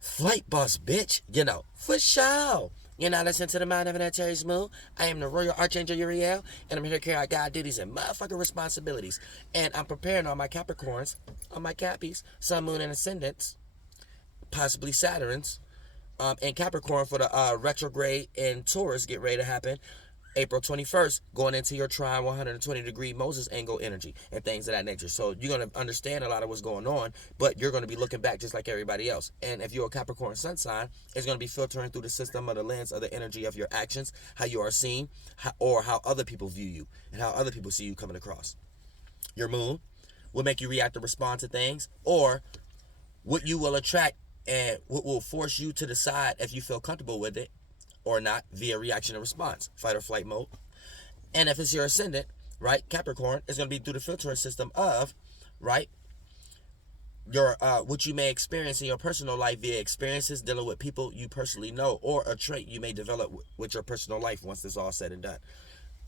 Flight boss, bitch. For sure. You're not listening to the Mind of an Terry Smooth. I am the Royal Archangel Uriel, and I'm here to carry out God duties and motherfucking responsibilities. And I'm preparing all my Capricorns, all my Cappies, Sun, Moon, and Ascendants, possibly Saturns, and Capricorn for the retrograde in Taurus get ready to happen April 21st, going into your trine 120-degree Moses angle energy and things of that nature. So you're going to understand a lot of what's going on, but you're going to be looking back just like everybody else. And if you're a Capricorn sun sign, it's going to be filtering through the system of the lens of the energy of your actions, how you are seen, or how other people view you, and how other people see you coming across. Your moon will make you react or respond to things, or what you will attract and what will force you to decide if you feel comfortable with it or not via reaction and response, fight or flight mode. And if it's your ascendant, right, Capricorn, it's going to be through the filtering system of, right, your what you may experience in your personal life via experiences dealing with people you personally know, or a trait you may develop with your personal life once this all said and done.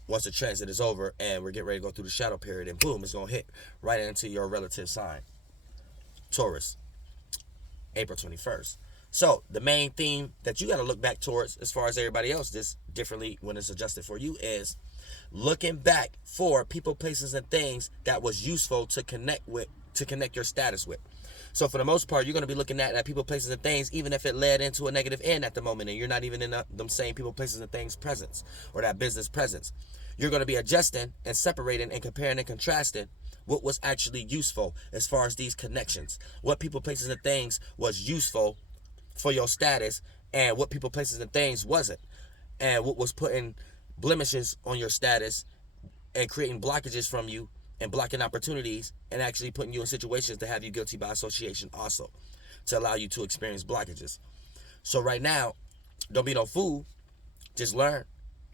Once the transit is over and we're getting ready to go through the shadow period, and boom, it's going to hit right into your relative sign, Taurus, April 21st. So the main theme that you got to look back towards, as far as everybody else, this differently when it's adjusted for you, is looking back for people, places, and things that was useful to connect with, to connect your status with. So for the most part, you're going to be looking at people, places, and things, even if it led into a negative end at the moment, and you're not even in them same people, places, and things presence, or that business presence. You're going to be adjusting and separating and comparing and contrasting what was actually useful as far as these connections. What people, places, and things was useful for your status, and what people, places, and things wasn't, and what was putting blemishes on your status and creating blockages from you and blocking opportunities and actually putting you in situations to have you guilty by association also, to allow you to experience blockages. So right now, don't be no fool. Just learn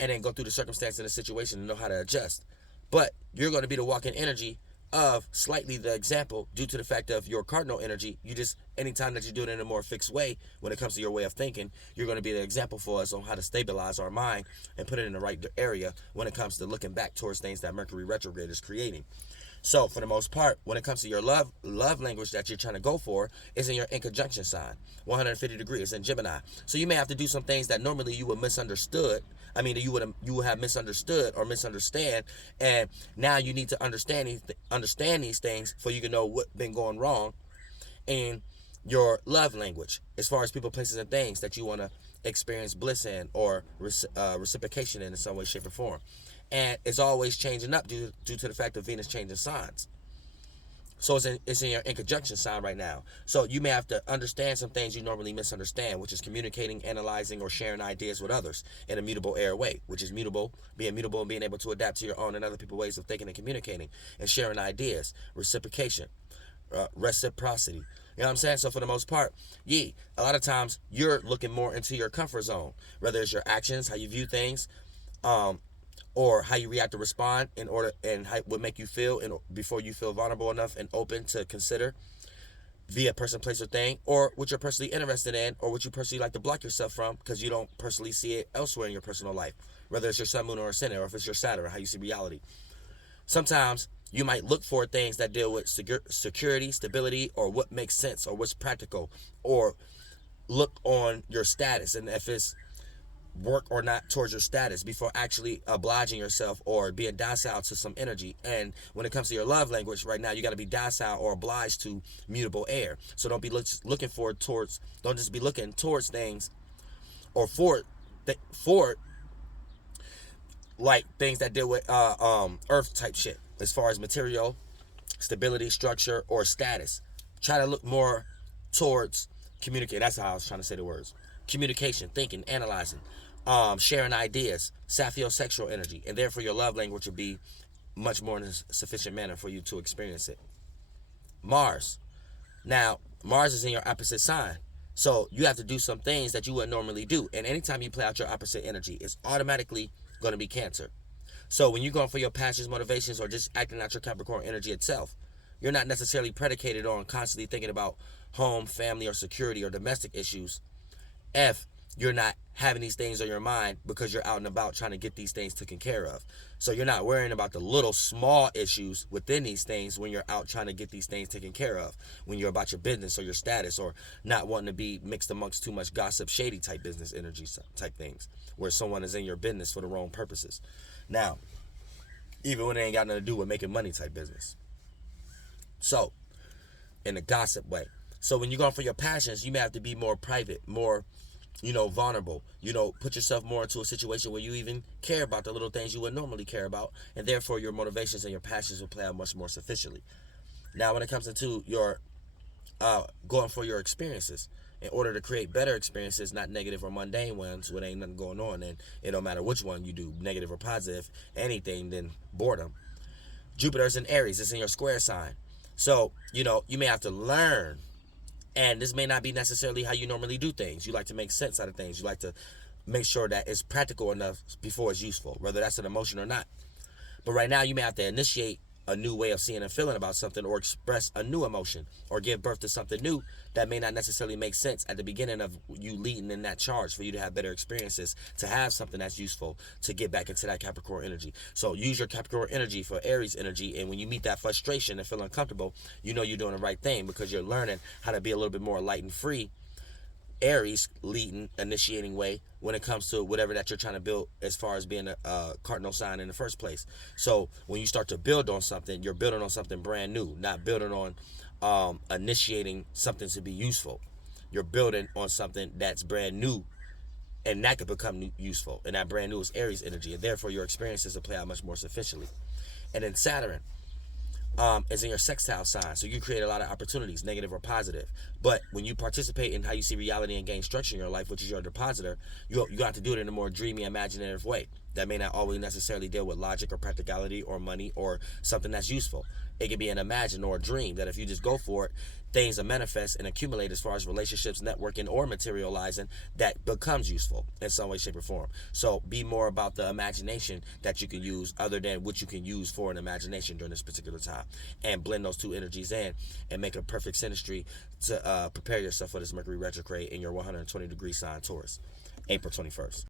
and then go through the circumstance and the situation and know how to adjust. But you're going to be the walking energy of slightly the example due to the fact of your cardinal energy. You just, anytime that you do it in a more fixed way when it comes to your way of thinking, you're going to be the example for us on how to stabilize our mind and put it in the right area when it comes to looking back towards things that Mercury retrograde is creating. So for the most part, when it comes to your love language that you're trying to go for, is in your in conjunction sign, 150 degrees in Gemini. So you may have to do some things that normally you would misunderstood. I mean, you would have misunderstood or misunderstand, and now you need to understand these things for you to know what been going wrong in your love language, as far as people, places, and things that you want to experience bliss in or reciprocation in some way, shape, or form. And it's always changing up due to the fact of Venus changing signs. So it's in your in conjunction sign right now. So you may have to understand some things you normally misunderstand, which is communicating, analyzing, or sharing ideas with others in a mutable air way, which is mutable, being and being able to adapt to your own and other people's ways of thinking and communicating and sharing ideas, reciprocation, reciprocity. You know what I'm saying? So for the most part, a lot of times you're looking more into your comfort zone, whether it's your actions, how you view things, or how you react to respond in order, and how would make you feel before you feel vulnerable enough and open to consider via person, place, or thing, or what you're personally interested in, or what you personally like to block yourself from because you don't personally see it elsewhere in your personal life, whether it's your sun, moon, or ascendant, or if it's your Saturn, how you see reality. Sometimes you might look for things that deal with security, stability, or what makes sense, or what's practical, or look on your status and if it's work or not towards your status before actually obliging yourself or being docile to some energy. And when it comes to your love language right now, you got to be docile or obliged to mutable air. So don't be looking towards, don't just be looking towards things or for like things that deal with earth type shit as far as material stability, structure, or status. Try to look more towards communicate. That's how I was trying to say the words. Communication, thinking, analyzing, sharing ideas, saphiosexual energy, and therefore your love language will be much more in a sufficient manner for you to experience it. Mars. Now, Mars is in your opposite sign. So you have to do some things that you wouldn't normally do. And anytime you play out your opposite energy, it's automatically going to be Cancer. So when you're going for your passions, motivations, or just acting out your Capricorn energy itself, you're not necessarily predicated on constantly thinking about home, family, or security or domestic issues if you're not having these things on your mind because you're out and about trying to get these things taken care of. So you're not worrying about the little small issues within these things when you're out trying to get these things taken care of, when you're about your business or your status, or not wanting to be mixed amongst too much gossip, shady type business energy type things, where someone is in your business for the wrong purposes. Now, even when it ain't got nothing to do with making money type business. So, in a gossip way. So when you're going for your passions, you may have to be more private, more, vulnerable. Put yourself more into a situation where you even care about the little things you would normally care about, and therefore your motivations and your passions will play out much more sufficiently. Now, when it comes into your going for your experiences, in order to create better experiences, not negative or mundane ones where there ain't nothing going on, and it don't matter which one you do, negative or positive, anything, then boredom. Jupiter's in Aries. It's in your square sign. So, you may have to learn, and this may not be necessarily how you normally do things. You like to make sense out of things. You like to make sure that it's practical enough before it's useful, whether that's an emotion or not. But right now, you may have to initiate a new way of seeing and feeling about something, or express a new emotion, or give birth to something new that may not necessarily make sense at the beginning of you leading in that charge for you to have better experiences, to have something that's useful, to get back into that Capricorn energy. So use your Capricorn energy for Aries energy, and when you meet that frustration and feel uncomfortable, you're doing the right thing because you're learning how to be a little bit more light and free, Aries leading, initiating way when it comes to whatever that you're trying to build as far as being a cardinal sign in the first place. So when you start to build on something, you're building on something brand new, not building on initiating something to be useful. You're building on something that's brand new, and that could become useful. And that brand new is Aries energy, and therefore your experiences will play out much more sufficiently. And then Saturn is in your sextile sign. So you create a lot of opportunities, negative or positive. But when you participate in how you see reality and gain structure in your life, which is your depositor, you have to do it in a more dreamy, imaginative way. That may not always necessarily deal with logic or practicality or money or something that's useful. It could be an imagine or a dream that if you just go for it, things that manifest and accumulate as far as relationships, networking, or materializing that becomes useful in some way, shape, or form. So be more about the imagination that you can use other than what you can use for an imagination during this particular time, and blend those two energies in and make a perfect synastry to prepare yourself for this Mercury retrograde in your 120-degree sign Taurus, April 21st.